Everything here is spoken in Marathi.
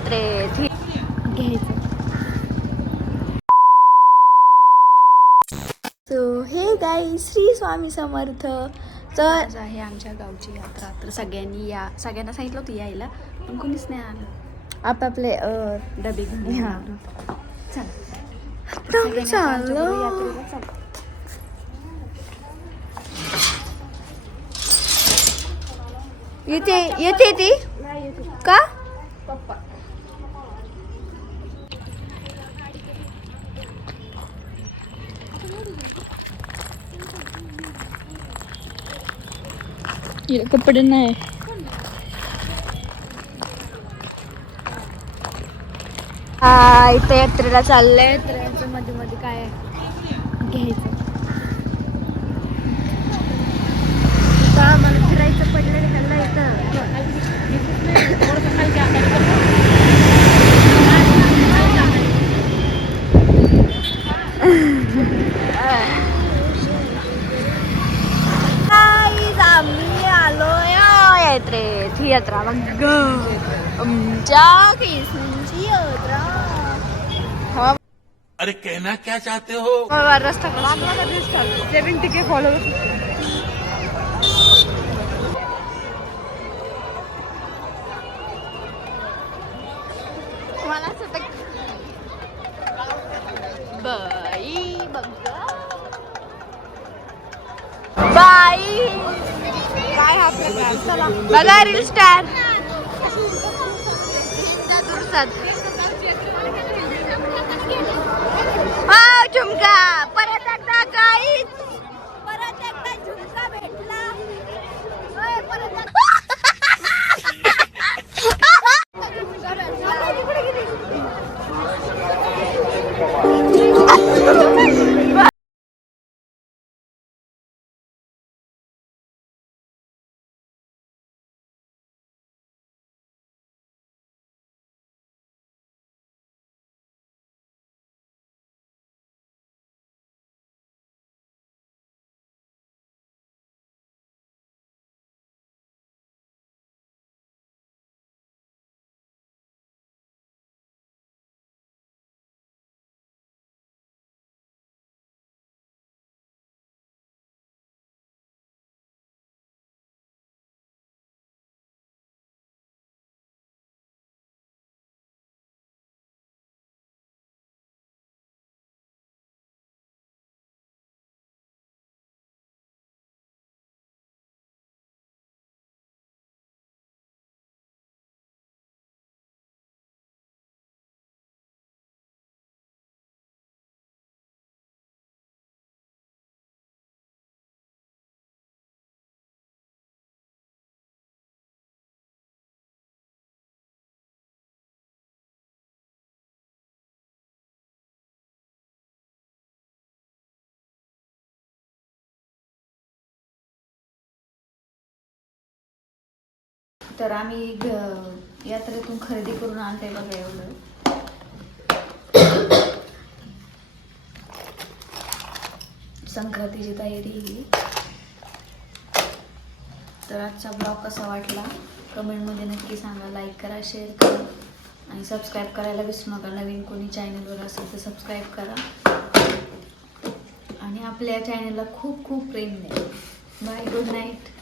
यात्रेत घ्यायचं. सो हे गाई श्री स्वामी समर्थ. तर आहे आमच्या गावची यात्रा. तर सगळ्यांनी या सगळ्यांना सांगितलं होतं यायला पण कोणीच नाही आलं. आपापले डबे घेऊन हा. चल. चाललं येते येते ती? का? कपडे नाही हा इथे यात्रेला चाललंय तर मध्ये मध्ये काय आहे? घ्यायचं का मला फिरायचं पडलं त्याला इथं आम्ही आलो या यात्रेत ही यात्रा बघ आमच्या केसांची यात्रा हा अरे कहना क्या चाहते हो? बाबा, रस्ता कसा सेवन टिके फॉलो मला असं वाटतं- बाई बघा बाई काय हा प्रकार चला. बघा रील स्टार. हा तर आम्ही घ- यात्रेतून खरेदी करून आणते बघा एवढं. संक्रांतीची तयारी ही. तर आजचा ब्लॉग कसा वाटला? कमेंटमध्ये नक्की सांगा. लाईक करा शेअर करा. आणि सबस्क्राईब करायला विसरू नका. नवीन कोणी चॅनलवर असेल तर सबस्क्राईब करा. आणि आपल्या चॅनलला खूप खूप प्रेम द्या. Bye good night